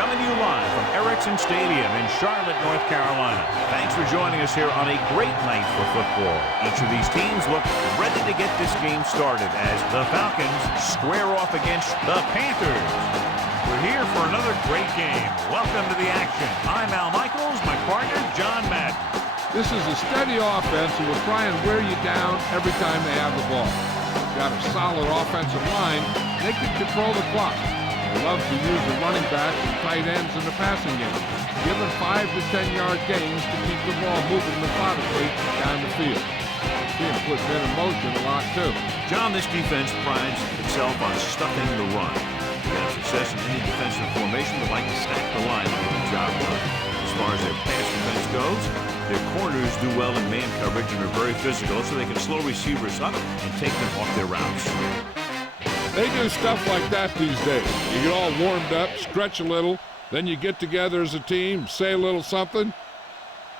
coming to you live from Erickson Stadium in Charlotte, North Carolina. Thanks for joining us here on a great night for football. Each of these teams look ready to get this game started as the Falcons square off against the Panthers. We're here for another great game. Welcome to the action. I'm Al Michaels, my partner, John Madden. This is a steady offense who will try and wear you down every time they have the ball. Got a solid offensive line. They can control the clock. They love to use the running backs and tight ends in the passing game. Give them 5 to 10 yard gains to keep the ball moving methodically down the field. See them put men in motion a lot too. John, this defense prides itself on stuffing the run. They have success in any defensive formation, but like to stack the line to get the job done. As far as their pass defense goes, their corners do well in man coverage and are very physical, so they can slow receivers up and take them off their routes. They do stuff like that these days. You get all warmed up, stretch a little, then you get together as a team, say a little something,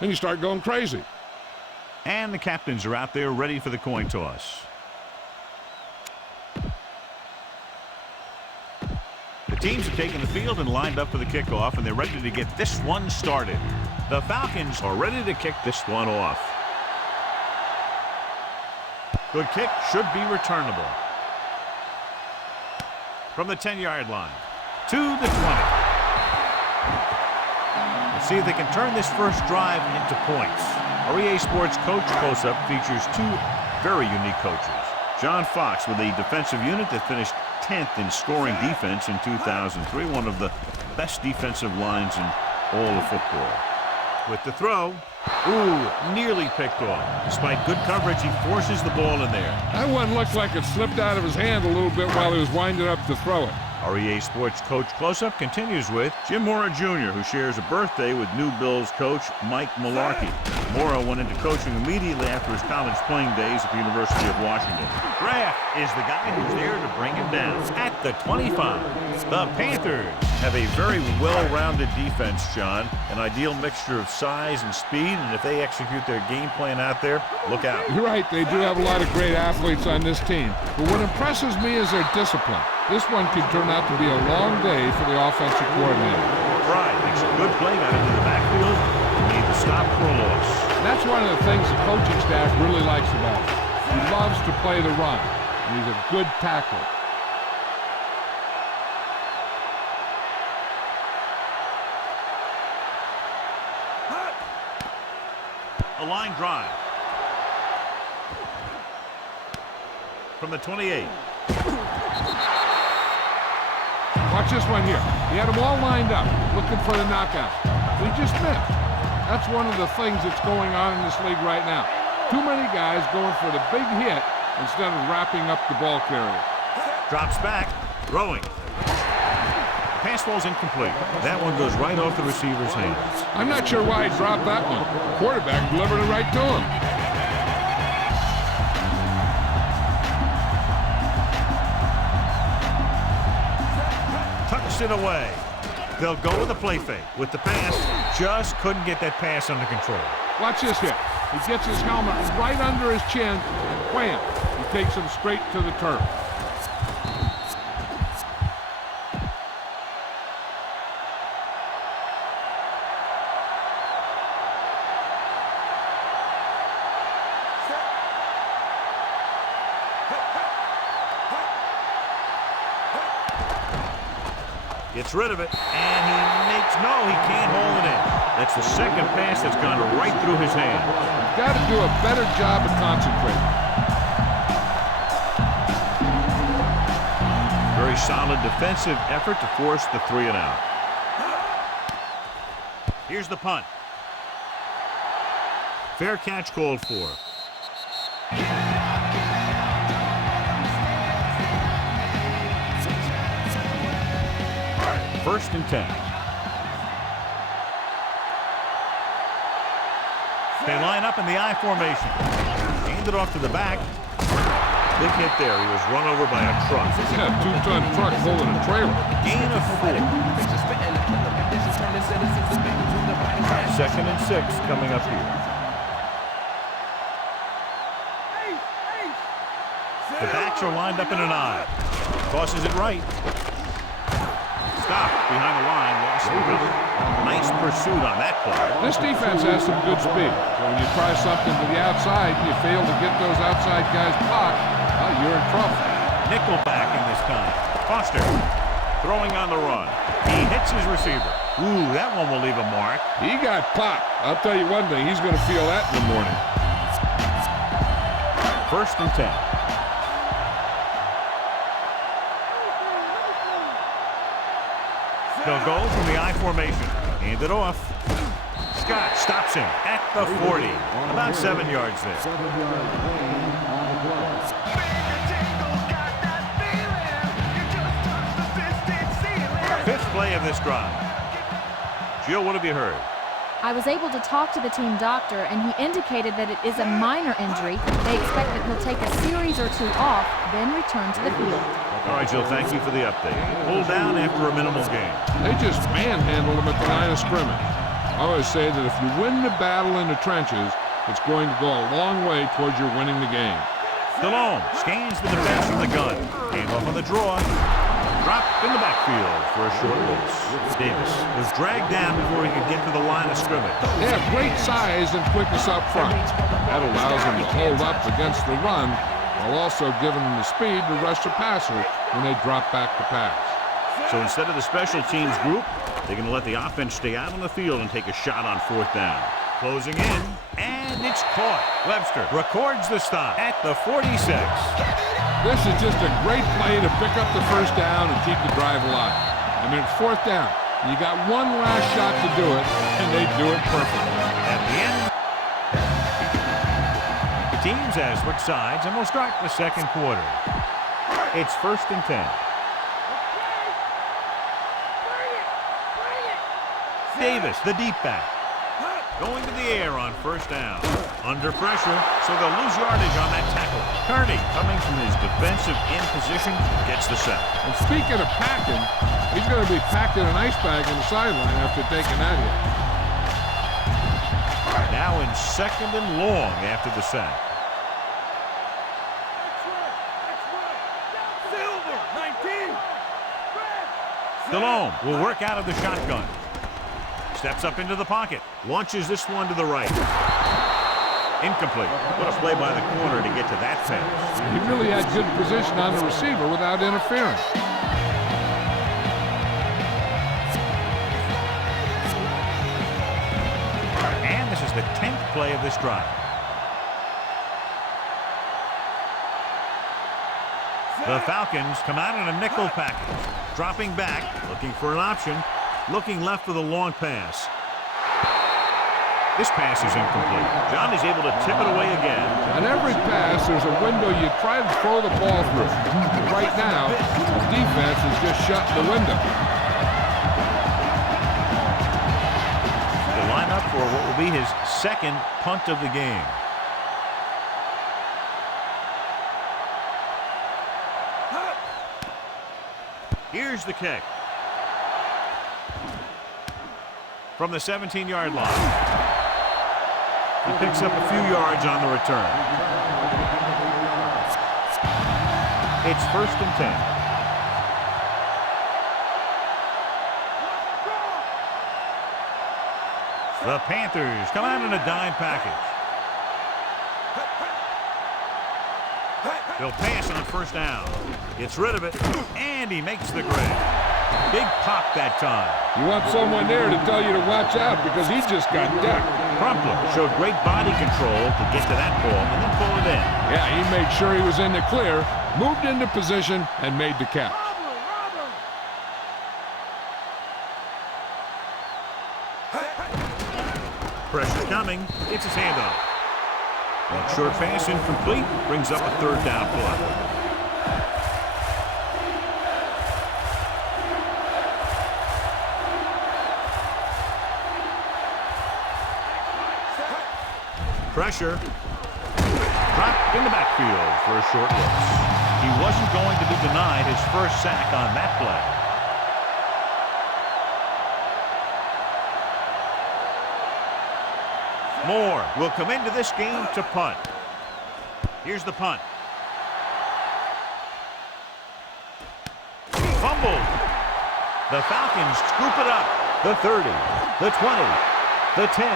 and you start going crazy. And the captains are out there ready for the coin toss. The teams have taken the field and lined up for the kickoff, and they're ready to get this one started. The Falcons are ready to kick this one off. Good kick, should be returnable. From the 10-yard line to the 20. Let's see if they can turn this first drive into points. REA Sports Coach Close-Up features 2 very unique coaches. John Fox with a defensive unit that finished 10th in scoring defense in 2003, one of the best defensive lines in all of football. With the throw, nearly picked off. Despite good coverage, he forces the ball in there. That one looked like it slipped out of his hand a little bit while he was winding up to throw it. REA Sports Coach Close-Up continues with Jim Mora Jr., who shares a birthday with new Bills coach Mike Mularkey. Mora went into coaching immediately after his college playing days at the University of Washington. Kraft is the guy who's there to bring him down at the 25. The Panthers have a very well-rounded defense, John. An ideal mixture of size and speed, and if they execute their game plan out there, look out. You're right, they do have a lot of great athletes on this team. But what impresses me is their discipline. This one could turn out to be a long day for the offensive coordinator. Pride makes a good play, got into the backfield, and need to stop for a loss. That's one of the things the coaching staff really likes about him. He loves to play the run, and he's a good tackler. A line drive. From the 28. Watch this one here. He had them all lined up, looking for the knockout. He just missed. That's one of the things that's going on in this league right now. Too many guys going for the big hit instead of wrapping up the ball carrier. Drops back, throwing. Pass ball's incomplete. That one goes right off the receiver's hands. I'm not sure why he dropped that one. The quarterback delivered it right to him. Tucks it away. They'll go with a play fake. With the pass, just couldn't get that pass under control. Watch this here. He gets his helmet right under his chin, and wham, he takes him straight to the turf. Gets rid of it, and he can't hold it in. That's the second pass that's gone right through his hand. You've got to do a better job of concentrating. Very solid defensive effort to force the 3 and out. Here's the punt. Fair catch called for. First and 10. They line up in the I formation. Hand it off to the back. Big hit there. He was run over by a truck. Yeah, 2-ton truck pulling a trailer. Gain of 4. Second and 6 coming up here. The backs are lined up in an I. Tosses it right. stopped behind the line, lost the middle. Nice pursuit on that play. This defense has some good speed. So when you try something to the outside and you fail to get those outside guys blocked, well, you're in trouble. Nickel backing this time. Foster throwing on the run. He hits his receiver. Ooh, that one will leave a mark. He got popped. I'll tell you one thing, he's going to feel that in the morning. 1st and 10. They'll go from the I formation. Hand it off. Scott stops him at the 40. About 7 yards there. 5th play of this drive. Jill, what have you heard? I was able to talk to the team doctor, and he indicated that it is a minor injury. They expect that he'll take a series or 2 off, then return to the field. All right, Jill, thank you for the update. Pulled down after a minimal gain. They just manhandled him at the line of scrimmage. I always say that if you win the battle in the trenches, it's going to go a long way towards your winning the game. Stallone scans the defense from the gun. Hand off on the draw. Dropped in the backfield for a short loss. Davis was dragged down before he could get to the line of scrimmage. They have great size and quickness up front. That allows them to hold up against the run while also giving them the speed to rush the passer when they drop back to pass. So instead of the special teams group, they're going to let the offense stay out on the field and take a shot on 4th down. Closing in, and it's caught. Webster records the stop at the 46. This is just a great play to pick up the 1st down and keep the drive alive. I mean, 4th down. You got one last shot to do it, and they do it perfectly. At the end, the teams have switched sides, and we'll start the 2nd quarter. It's 1st and 10. Davis, the deep back. Going to the air on 1st down. Under pressure, so they'll lose yardage on that tackle. Kearney, coming from his defensive end position, gets the sack. And speaking of packing, he's going to be packing an ice bag on the sideline after taking that hit. Now in 2nd and long after the sack. Stallone will work out of the shotgun. Steps up into the pocket. Launches this one to the right. Incomplete. What a play by the corner to get to that pass. He really had good position on the receiver without interference. And this is the 10th play of this drive. The Falcons come out in a nickel package. Dropping back, looking for an option. Looking left for the long pass. This pass is incomplete. John is able to tip it away again. On every pass, there's a window you try to throw the ball through. But right now, the defense is just shutting the window. The lineup for what will be his 2nd punt of the game. Here's the kick. From the 17-yard line. He picks up a few yards on the return. It's 1st and 10. The Panthers come out in a dime package. They'll pass on 1st down. Gets rid of it, and he makes the grab. Big pop that time. You want someone there to tell you to watch out because he just got decked. Crumpler showed great body control to get to that ball and then pull it in. Yeah, he made sure he was in the clear, moved into position, and made the catch. Pressure coming. It's his handoff. That short pass incomplete brings up a 3rd down play. Pressure. Dropped in the backfield for a short loss. He wasn't going to be denied his 1st sack on that play. Moore will come into this game to punt. Here's the punt. Fumbled. The Falcons scoop it up. The 30, the 20, the 10.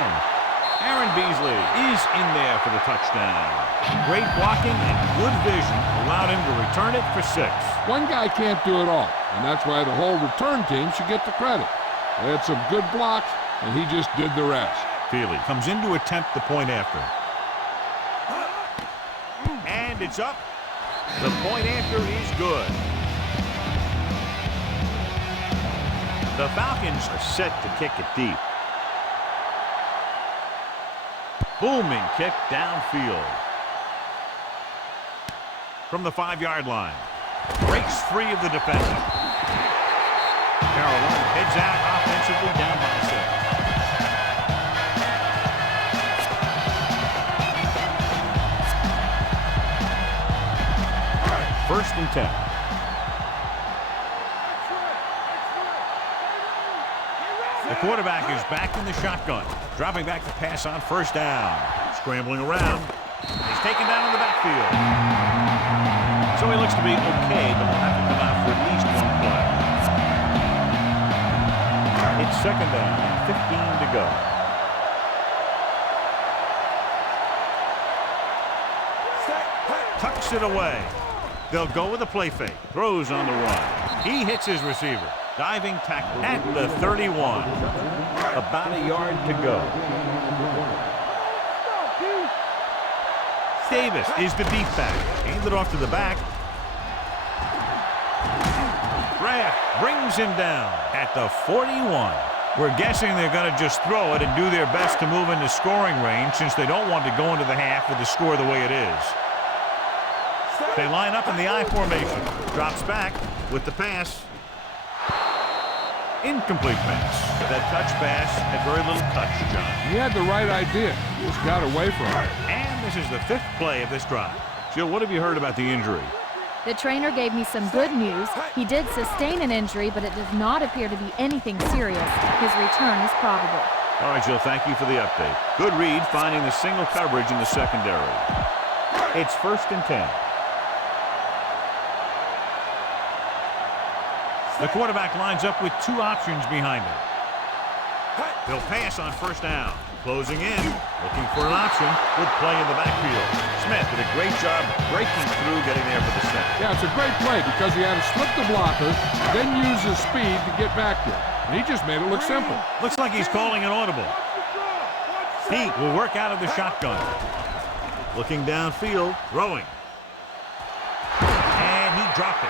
Aaron Beasley is in there for the touchdown. Great blocking and good vision allowed him to return it for 6. One guy can't do it all, and that's why the whole return team should get the credit. They had some good blocks, and he just did the rest. Feely comes in to attempt the point after. And it's up. The point after is good. The Falcons are set to kick it deep. Booming kick downfield. From the 5-yard line. Breaks free of the defender. Carolina heads out offensively down by 6. First and 10. The quarterback is back in the shotgun. Dropping back to pass on first down. Scrambling around. He's taken down in the backfield. So he looks to be okay, but will have to come out for at least one play. It's second down, 15 to go. Tucks it away. They'll go with a play fake. Throws on the run. He hits his receiver. Diving tackle at the 31. About a yard to go. Davis is the deep back. Handed off to the back. Kraft brings him down at the 41. We're guessing they're going to just throw it and do their best to move into scoring range since they don't want to go into the half with the score the way it is. They line up in the I formation. Drops back with the pass. Incomplete pass. That touch pass had very little touch, John. He had the right idea. Just got away from it. And this is the 5th play of this drive. Jill, what have you heard about the injury? The trainer gave me some good news. He did sustain an injury, but it does not appear to be anything serious. His return is probable. All right, Jill, thank you for the update. Good read finding the single coverage in the secondary. It's first and 10. The quarterback lines up with 2 options behind him. They'll pass on first down. Closing in, looking for an option. Good play in the backfield. Smith did a great job breaking through, getting there for the sack. Yeah, it's a great play because he had to slip the blocker, then use his speed to get back there. And he just made it look simple. Looks like he's calling an audible. He will work out of the shotgun. Looking downfield, throwing. And he dropped it.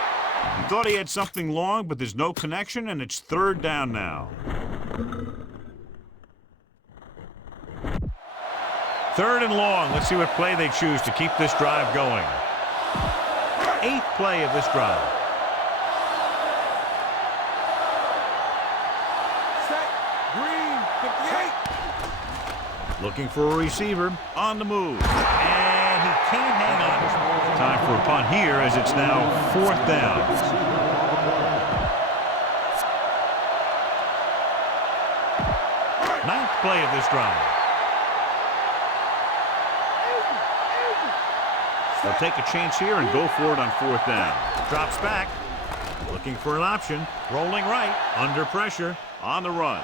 He thought he had something long, but there's no connection, and it's third down now. Third and long. Let's see what play they choose to keep this drive going. 8th play of this drive. Set. Green. 58. Looking for a receiver on the move. And he can't hang on. Time for a punt here as it's now 4th down. 9th play of this drive. They'll take a chance here and go for it on 4th down. Drops back. Looking for an option. Rolling right. Under pressure. On the run.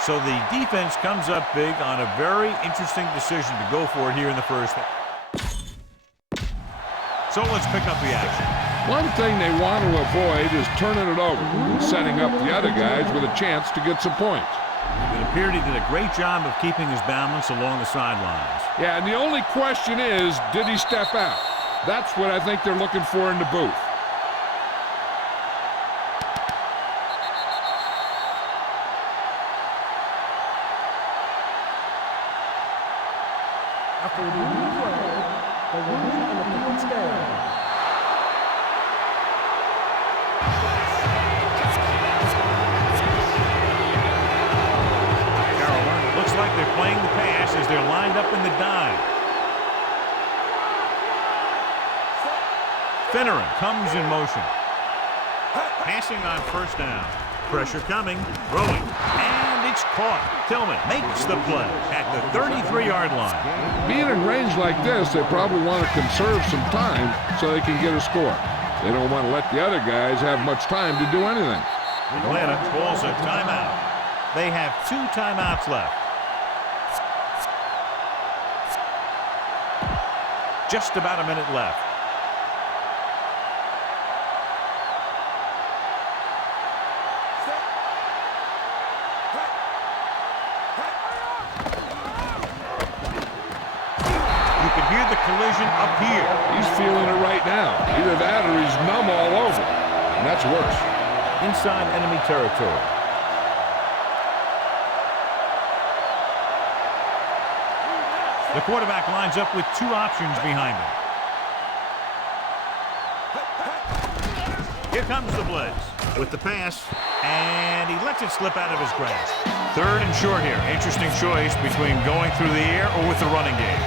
So the defense comes up big on a very interesting decision to go for it here in the first half. So let's pick up the action. One thing they want to avoid is turning it over and setting up the other guys with a chance to get some points. It appeared he did a great job of keeping his balance along the sidelines. Yeah, and the only question is, did he step out? That's what I think they're looking for in the booth. After the replay, the rule and the field stand. Looks like they're playing the pass as they're lined up in the dime. Finneran comes in motion. Passing on first down. Pressure coming, throwing, and it's caught. Tillman makes the play at the 33-yard line. Being in range like this, they probably want to conserve some time so they can get a score. They don't want to let the other guys have much time to do anything. Atlanta calls a timeout. They have 2 timeouts left. Just about a minute left. You can hear the collision up here. He's feeling it right now. Either that or he's numb all over. And that's worse. Inside enemy territory. The quarterback lines up with 2 options behind him. Here comes the blitz with the pass, and he lets it slip out of his grasp. 3rd and short here. Interesting choice between going through the air or with the running game.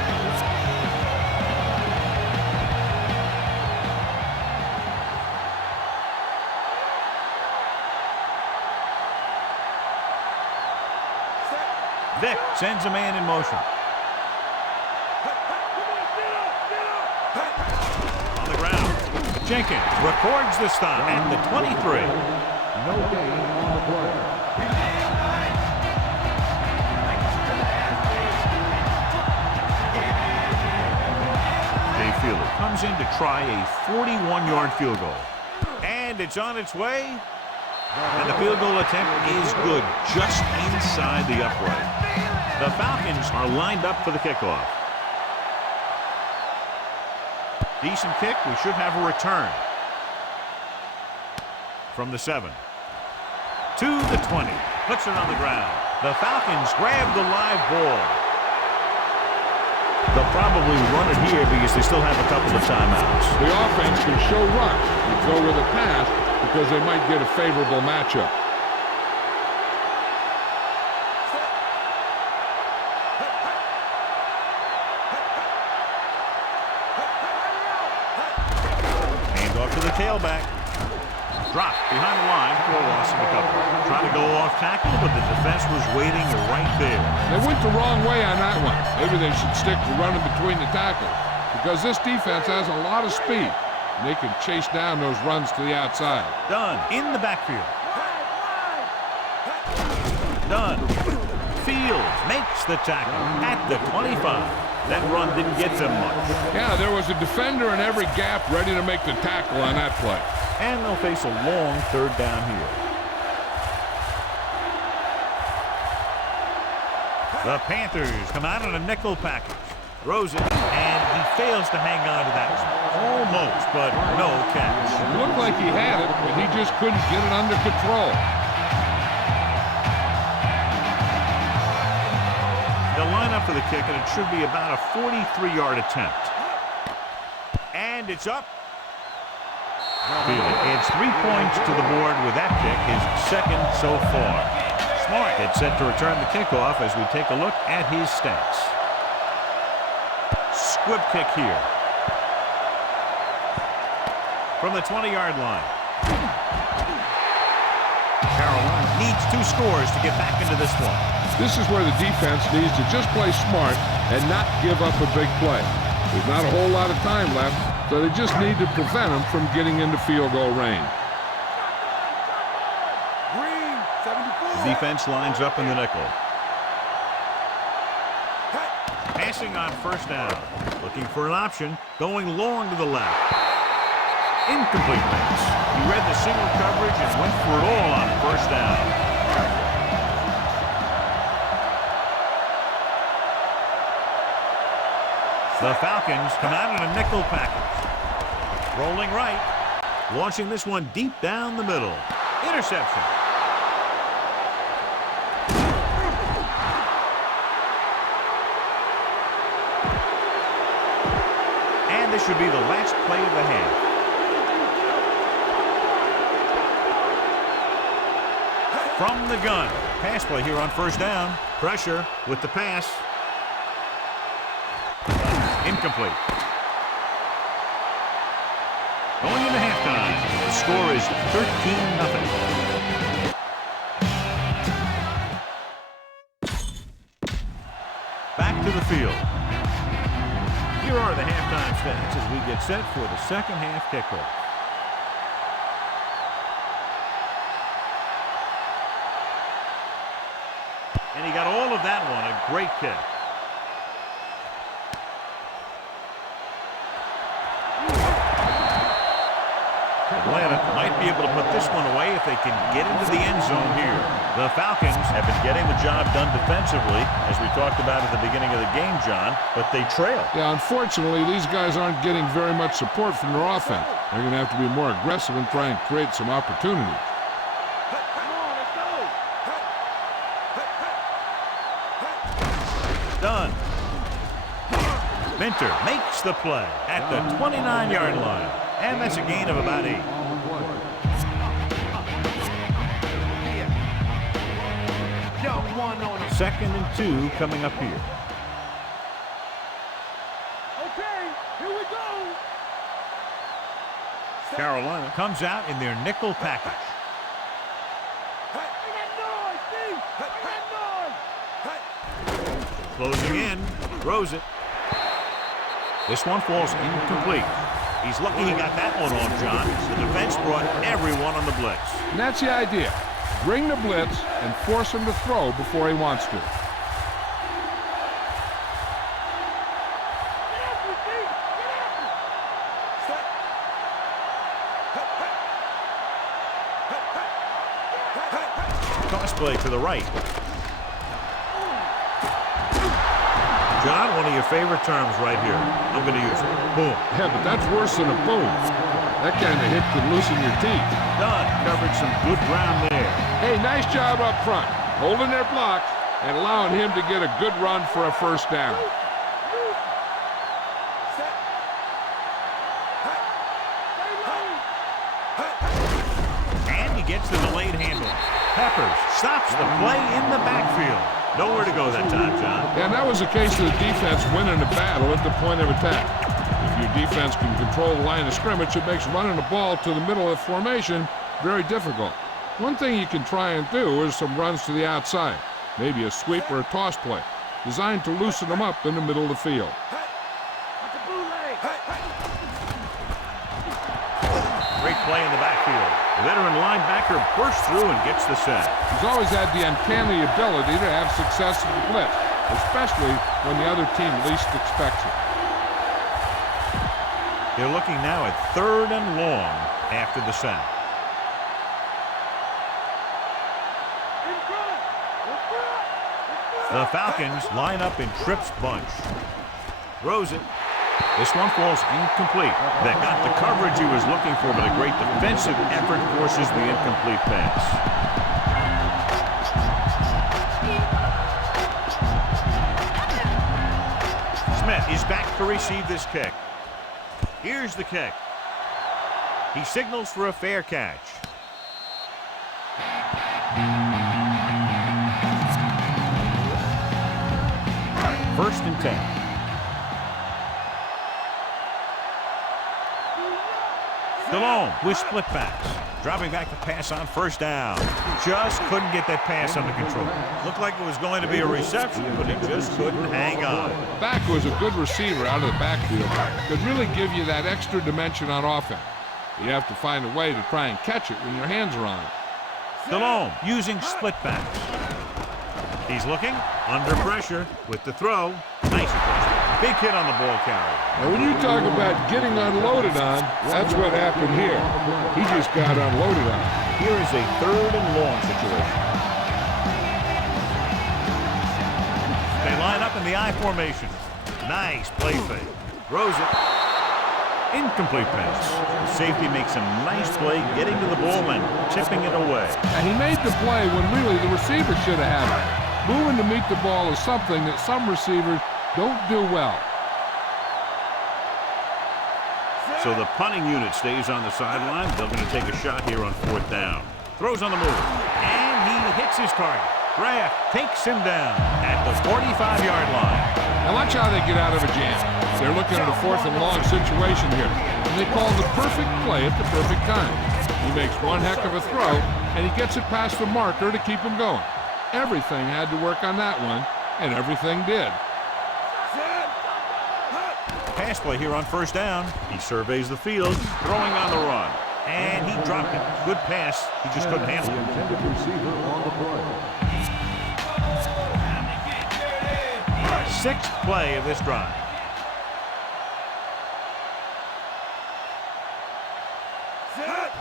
Vick sends a man in motion. On the ground. Jenkins records the stop at the 23. No gain on the play. Jay Fielder comes in to try a 41-yard field goal. And it's on its way. And the field goal attempt is good, just inside the upright. The Falcons are lined up for the kickoff. Decent kick. We should have a return. From the 7. To the 20. Puts it on the ground. The Falcons grab the live ball. They'll probably run it here because they still have a couple of timeouts. The offense can show rush and go with a pass because they might get a favorable matchup. Hand off to the tailback. Drop behind the line for a loss of a couple. Trying to go off tackle, but the defense was waiting right there. They went the wrong way on that one. Maybe they should stick to running between the tackles because this defense has a lot of speed. And they can chase down those runs to the outside. Dunn in the backfield. Dunn. Fields makes the tackle at the 25. That run didn't get them much. Yeah, there was a defender in every gap ready to make the tackle on that play. And they'll face a long 3rd down here. The Panthers come out in a nickel package. Throws it, and he fails to hang on to that. Almost, but no catch. It looked like he had it, but he just couldn't get it under control. They'll line up for the kick, and it should be about a 43-yard attempt. And it's up. Fielder adds 3 points to the board with that kick, his 2nd so far. Smart gets set to return the kickoff as we take a look at his stats. Squib kick here. From the 20-yard line. Carolina needs 2 scores to get back into this one. This is where the defense needs to just play smart and not give up a big play. There's not a whole lot of time left, so they just need to prevent them from getting into field goal range. Green, 74. The defense lines up in the nickel. Passing on 1st down. Looking for an option. Going long to the left. Incomplete pass. He read the single coverage and went for it all on 1st down. The Falcons come out in a nickel package. Rolling right. Launching this one deep down the middle. Interception. And this should be the last play of the half. From the gun. Pass play here on 1st down. Pressure with the pass. Incomplete. Going into halftime, the score is 13-0. Back to the field. Here are the halftime stats as we get set for the 2nd half kickoff. And he got all of that one. A great kick. Atlanta might be able to put this one away if they can get into the end zone here. The Falcons have been getting the job done defensively, as we talked about at the beginning of the game, John, but they trail. Yeah, unfortunately, these guys aren't getting very much support from their offense. They're going to have to be more aggressive and try and create some opportunities. Done. Minter makes the play at the 29-yard line. And that's a gain of about 8. Second and 2 coming up here. Okay, here we go. Carolina comes out in their nickel package. Closing in, throws it. This one falls incomplete. He's lucky he got that one off, John. The defense brought everyone on the blitz. And that's the idea. Bring the blitz and force him to throw before he wants to. Toss play to the right. John, one of your favorite terms right here. I'm going to use it. Boom. Yeah, but that's worse than a boom. That kind of hit could loosen your teeth. Done. Covered some good ground there. Hey, nice job up front, holding their blocks and allowing him to get a good run for a first down. And he gets the delayed handoff. Peppers stops the play in the backfield. Nowhere to go that time, John. And that was a case of the defense winning the battle at the point of attack. If your defense can control the line of scrimmage, it makes running the ball to the middle of the formation very difficult. One thing you can try and do is some runs to the outside, maybe a sweep or a toss play, designed to loosen them up in the middle of the field. Great play in the backfield. The veteran linebacker bursts through and gets the sack. He's always had the uncanny ability to have success in the blitz, especially when the other team least expects it. They're looking now at 3rd and long after the sack. The Falcons line up in trips bunch. Throws it. This one falls incomplete. That got the coverage he was looking for, but a great defensive effort forces the incomplete pass. Smith is back to receive this kick. Here's the kick. He signals for a fair catch. First and 10. DeLone with split backs. Dropping back to pass on first down. Just couldn't get that pass under control. Looked like it was going to be a reception, but he just couldn't hang on. Back was a good receiver out of the backfield. Could really give you that extra dimension on offense. You have to find a way to try and catch it when your hands are on it. DeLone using split backs. He's looking under pressure with the throw. Nice adjustment. Big hit on the ball carrier. Now, when you talk about getting unloaded on, that's what happened here. He just got unloaded on. Here is a 3rd and long situation. They line up in the I formation. Nice play fake. Throws it. Incomplete pass. The safety makes a nice play getting to the ball and tipping it away. And he made the play when really the receiver should have had it. Moving to meet the ball is something that some receivers don't do well. So the punting unit stays on the sideline. They're going to take a shot here on 4th down. Throws on the move. And he hits his target. Kraft takes him down at the 45-yard line. Now watch how they get out of a jam. They're looking at a 4th and long situation here. And they call the perfect play at the perfect time. He makes one heck of a throw, and he gets it past the marker to keep him going. Everything had to work on that one, and everything did. Pass play here on 1st down. He surveys the field, throwing on the run. And he dropped it. Good pass. He just couldn't handle it. Sixth play of this drive.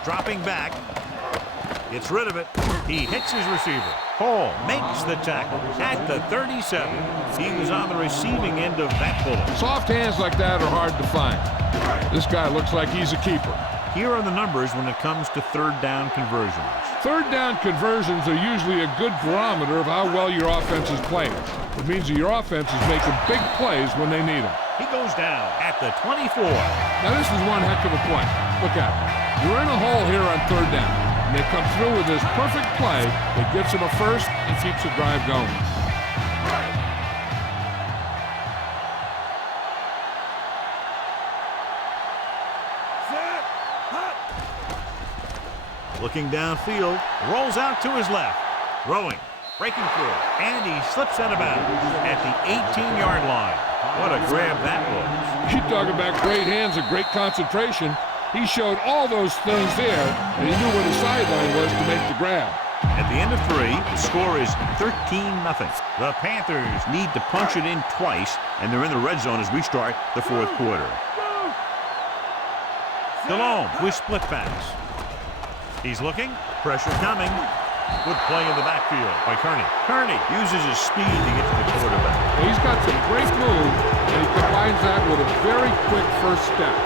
Dropping back. Gets rid of it. He hits his receiver. Hall makes the tackle at the 37. He was on the receiving end of that bullet. Soft hands like that are hard to find. This guy looks like he's a keeper. Here are the numbers when it comes to third down conversions. Third down conversions are usually a good barometer of how well your offense is playing. It means that your offense is making big plays when they need them. He goes down at the 24. Now this is one heck of a play. Look at it. You're in a hole here on third down. And they come through with this perfect play that gets them a first and keeps the drive going. Looking downfield, rolls out to his left. Throwing, breaking through, and he slips out of bounds at the 18-yard line. What a grab that was. You talk about great hands and great concentration. He showed all those things there, and he knew where the sideline was to make the grab. At the end of 3, the score is 13-0. The Panthers need to punch it in twice, and they're in the red zone as we start the fourth quarter. DeLome with split backs. He's looking. Pressure coming. Good play in the backfield by Kearney. Kearney uses his speed to get to the quarterback. He's got some great move, and he combines that with a very quick first step.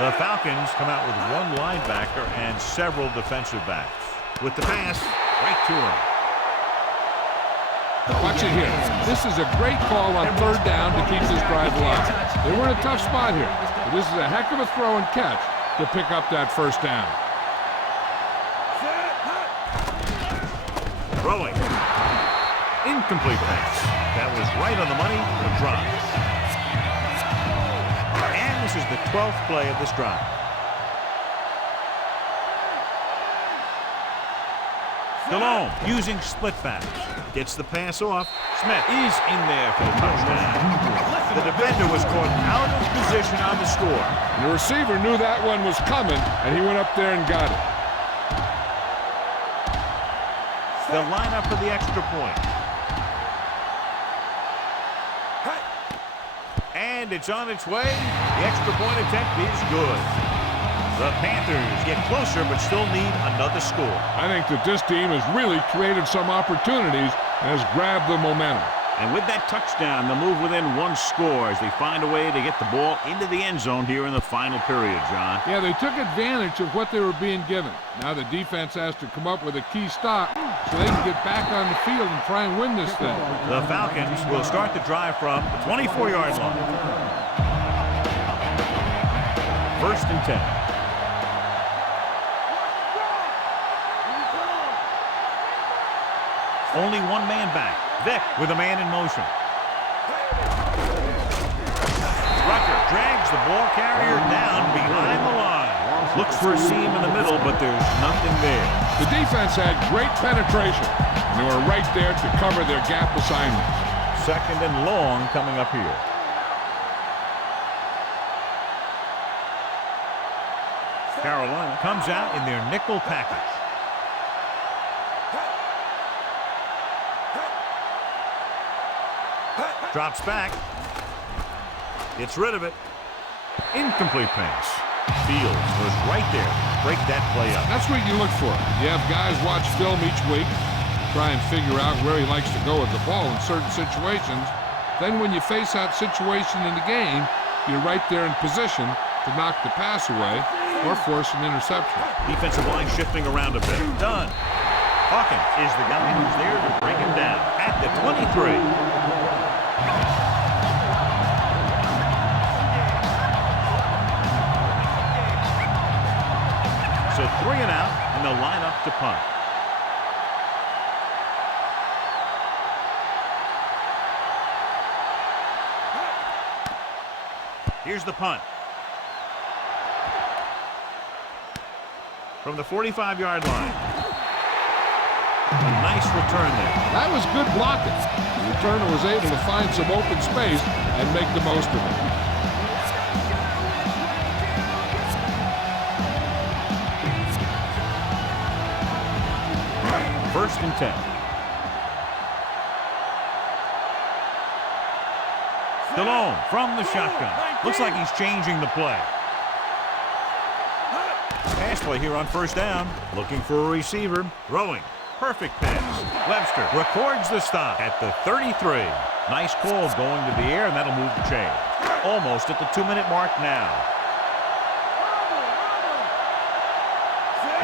The Falcons come out with one linebacker and several defensive backs. With the pass, right to him. Watch it here. This is a great call on third down to keep this drive alive. They were in a tough spot here. But this is a heck of a throw and catch to pick up that first down. Throwing. Incomplete pass. That was right on the money for a drop. And this is the 12th play of this drive. DeLome using split backs. Gets the pass off. Smith is in there for the touchdown. The defender was caught out of position on the score. The receiver knew that one was coming, and he went up there and got it. They'll line up for the extra point. And it's on its way. The extra point attempt is good. The Panthers get closer but still need another score. I think that this team has really created some opportunities and has grabbed the momentum. And with that touchdown, they'll move within one score as they find a way to get the ball into the end zone here in the final period, John. Yeah, they took advantage of what they were being given. Now the defense has to come up with a key stop so they can get back on the field and try and win this thing. The Falcons will start the drive from the 24-yard line. First and 10. Only one man back. Vick with a man in motion. Rucker drags the ball carrier down behind the line. Looks for a seam in the middle, but there's nothing there. The defense had great penetration, and they were right there to cover their gap assignments. Second and long coming up here. Carolina comes out in their nickel package. Drops back. Gets rid of it. Incomplete pass. Fields was right there. Break that play up. That's what you look for. You have guys watch film each week, try and figure out where he likes to go with the ball in certain situations. Then when you face that situation in the game, you're right there in position to knock the pass away or force an interception. Defensive line shifting around a bit. Done. Hawkins is the guy who's there to bring him down at the 23. So 3 and out, and they'll line up to punt. Here's the punt. From the 45-yard line. A nice return there. That was good blocking. The returner was able to find some open space and make the most of it. and 10. Stallone from the shotgun. Looks like he's changing the play. Pass play here on first down. Looking for a receiver. Throwing. Perfect pass. Webster records the stop at the 33. Nice call going to the air, and that'll move the chain. Almost at the 2-minute mark now.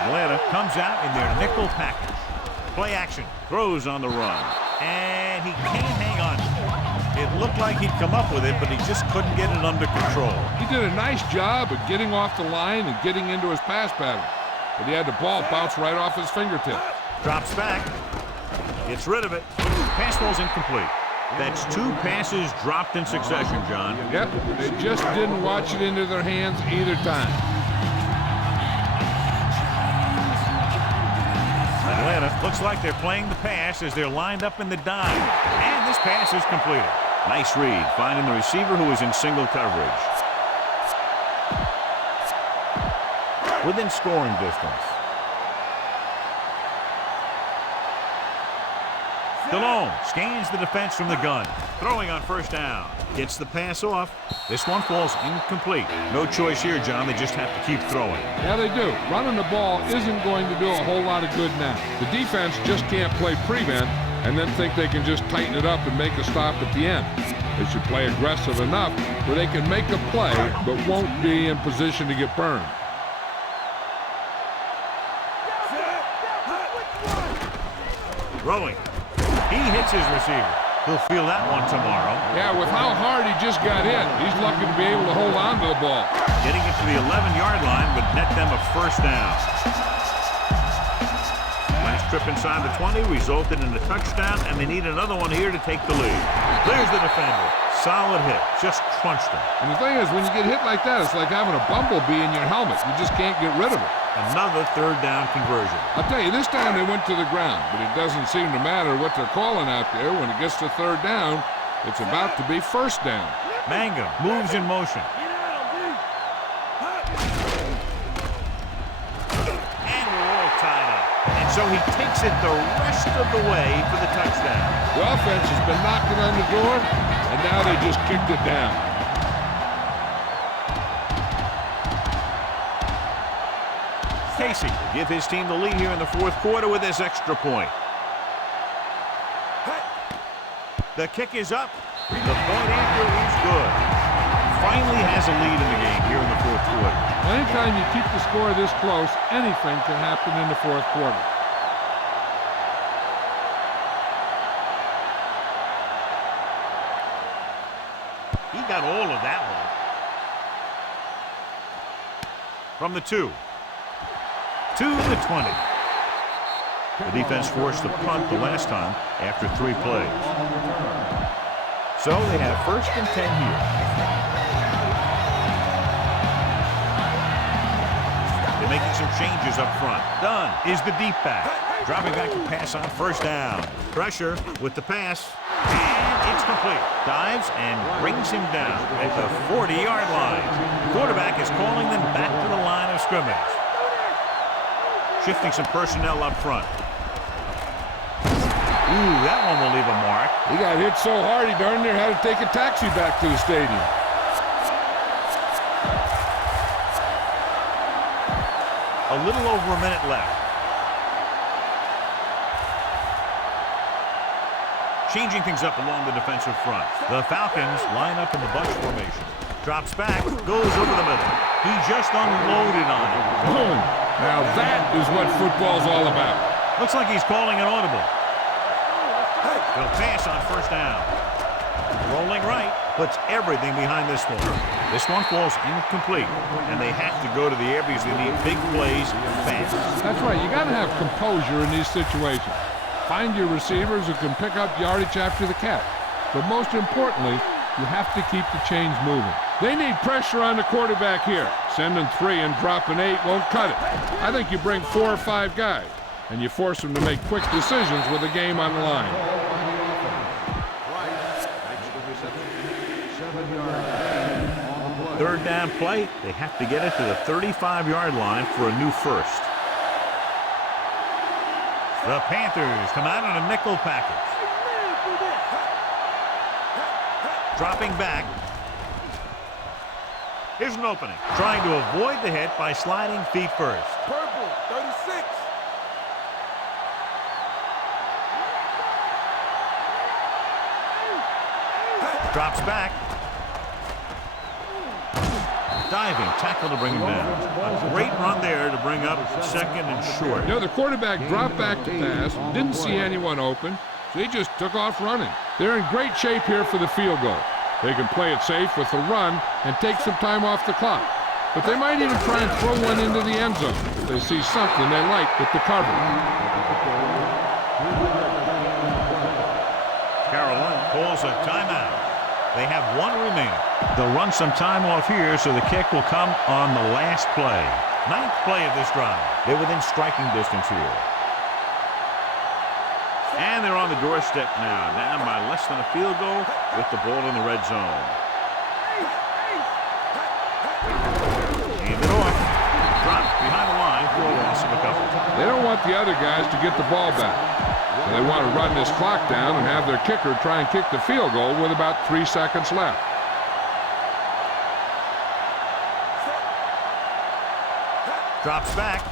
Atlanta comes out in their nickel package. Play action. Throws on the run. And he can't hang on. It looked like he'd come up with it, but he just couldn't get it under control. He did a nice job of getting off the line and getting into his pass pattern. But he had the ball bounce right off his fingertips. Drops back. Gets rid of it. Pass ball's incomplete. That's 2 passes dropped in succession, John. Yep, they just didn't watch it into their hands either time. Atlanta looks like they're playing the pass as they're lined up in the dime. And this pass is completed. Nice read, finding the receiver who is in single coverage. Within scoring distance. Stallone scans the defense from the gun. Throwing on first down. Gets the pass off. This one falls incomplete. No choice here, John. They just have to keep throwing. Yeah, they do. Running the ball isn't going to do a whole lot of good now. The defense just can't play prevent and then think they can just tighten it up and make a stop at the end. They should play aggressive enough where they can make a play but won't be in position to get burned. Throwing. He hits his receiver. He'll feel that one tomorrow. Yeah, with how hard he just got hit, he's lucky to be able to hold on to the ball. Getting it to the 11-yard line would net them a first down. Last trip inside the 20 resulted in a touchdown, and they need another one here to take the lead. There's the defender. Solid hit. Just crunched him. And the thing is, when you get hit like that, it's like having a bumblebee in your helmet. You just can't get rid of it. Another third down conversion. I'll tell you, this time they went to the ground, but it doesn't seem to matter what they're calling out there. When it gets to third down, it's about to be first down. Mangum moves in motion. And we're all tied up. And so he takes it the rest of the way for the touchdown. The offense has been knocking on the door, and now they just kicked it down. Casey will give his team the lead here in the fourth quarter with this extra point. The kick is up. The point after is good. Finally has a lead in the game here in the fourth quarter. Anytime you keep the score this close, anything can happen in the fourth quarter. He got all of that one. From the 2. To the 20. The defense forced the punt the last time after 3 plays. So they have first and 10 here. They're making some changes up front. Dunn is the deep back. Dropping back to pass on first down. Pressure with the pass. And it's complete. Dives and brings him down at the 40-yard line. The quarterback is calling them back to the line of scrimmage. Shifting some personnel up front. Ooh, that one will leave a mark. He got hit so hard he darn near had to take a taxi back to the stadium. A little over a minute left. Changing things up along the defensive front. The Falcons line up in the bunch formation. Drops back, goes over the middle. He just unloaded on it. Boom. Now that is what football's all about. Looks like he's calling an audible. He'll pass on first down. Rolling right, puts everything behind this one. This one falls incomplete, and they have to go to the air because they need big plays fast. That's right. You got to have composure in these situations. Find your receivers who can pick up yardage after the catch. But most importantly, you have to keep the chains moving. They need pressure on the quarterback here. Sending 3 and dropping 8 won't cut it. I think you bring 4 or 5 guys, and you force them to make quick decisions with the game on the line. Third down play, they have to get it to the 35-yard line for a new first. The Panthers come out on a nickel package. Dropping back. Here's an opening. Trying to avoid the hit by sliding feet first. Purple, 36. Drops back. Diving tackle to bring him down. A great run there to bring up second and short. You know, the quarterback dropped back to pass, didn't see anyone open, so he just took off running. They're in great shape here for the field goal. They can play it safe with the run and take some time off the clock. But they might even try and throw one into the end zone if they see something they like with the cover. Carolina calls a timeout. They have one remaining. They'll run some time off here, so the kick will come on the last play. Ninth play of this drive. They're within striking distance here. And they're on the doorstep now, down by less than a field goal with the ball in the red zone. Hand it off. Dropped behind the line for a loss of a couple. They don't want the other guys to get the ball back. So they want to run this clock down and have their kicker try and kick the field goal with about 3 seconds left. Drops back.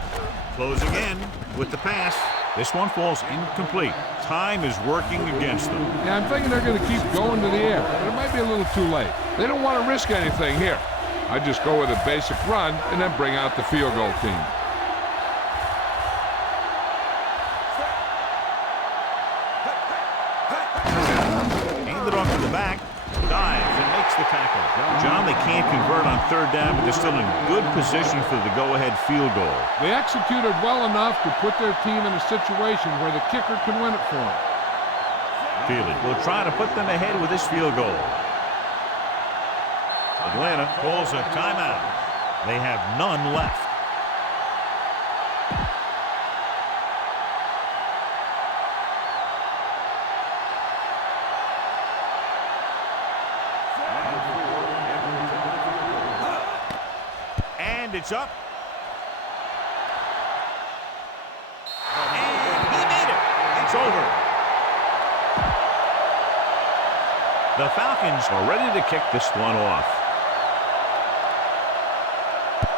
Closing in with the pass. This one falls incomplete. Time is working against them. Yeah, I'm thinking they're going to keep going to the air, but it might be a little too late. They don't want to risk anything here. I just go with a basic run and then bring out the field goal team. Hand it off to the back. Dives and makes the tackle. John, they can't convert on third down, but they're still in good position for the go-ahead field goal. They executed well enough to put their team in a situation where the kicker can win it for them. Feely will try to put them ahead with this field goal. Atlanta calls a timeout. They have none left. And it's up. And he made it. It's over. The Falcons are ready to kick this one off.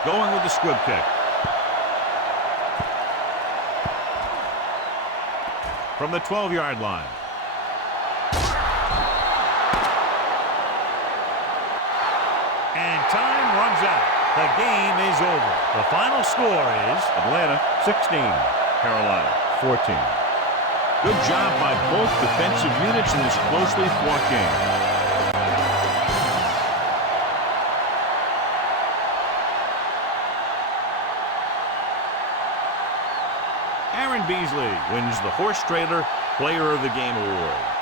Going with the squib kick. From the 12-yard line. And time runs out. The game is over. The final score is Atlanta 16, Carolina 14. Good job by both defensive units in this closely fought game. Aaron Beasley wins the Horse Trailer Player of the Game award.